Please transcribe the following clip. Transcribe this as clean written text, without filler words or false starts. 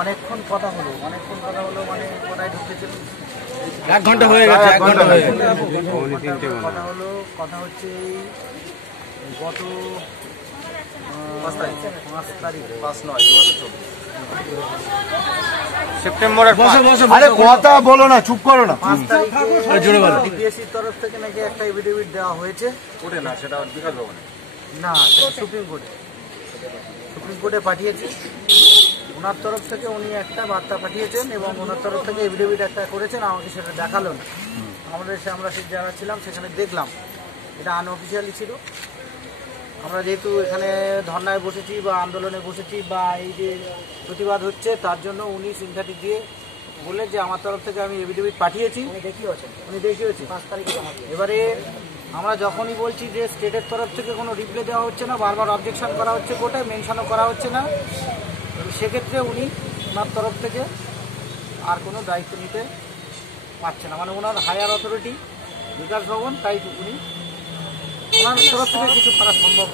অনেকক্ষণ কথা হলো মানে কোথায় ঢুকেছিল 1 ঘন্টা হয়ে গেছে, 1 ঘন্টা হয়ে গেছে। কথা হলো, কথা হচ্ছে গত 5 তারিখ 5/9/2024 সেপ্টেম্বরের আরে কথা বলো না, চুপ করো না। 5 তারিখে ডিপিএসসির তরফ থেকে নাকি একটা এফিডেভিট দেওয়া হয়েছে। ওটা না, সেটা বিকাশ ভবনে না, সুপ্রিম কোর্টে পাঠিয়েছি। ওনার তরফ থেকে উনি একটা বার্তা পাঠিয়েছেন এবং ওনার তরফ থেকে এফিডেভিট একটা করেছেন, আমাকে সেটা দেখালো না। আমরা যারা ছিলাম সেখানে দেখলাম এটা আনঅফিসিয়ালি ছিল। আমরা যেহেতু এখানে ধর্নায় বসেছি বা আন্দোলনে বসেছি বা এই যে প্রতিবাদ হচ্ছে, তার জন্য উনি সিনথেটি দিয়ে বললেন যে আমার তরফ থেকে আমি এফিডেভিট পাঠিয়েছি। উনি দেখিয়েছি 5 তারিখে। এবারে আমরা যখনই বলছি যে স্টেটের তরফ থেকে কোনো রিপ্লাই দেওয়া হচ্ছে না, বারবার অবজেকশন করা হচ্ছে, কোর্টে মেনশনও করা হচ্ছে না, সেক্ষেত্রে উনি ওনার তরফ থেকে আর কোনো দায়িত্ব নিতে পারছে না। মানে ওনার হায়ার অথরিটি বিকাশ ভবন, তাই উনি ওনার তরফ থেকে কিছু করা সম্ভব।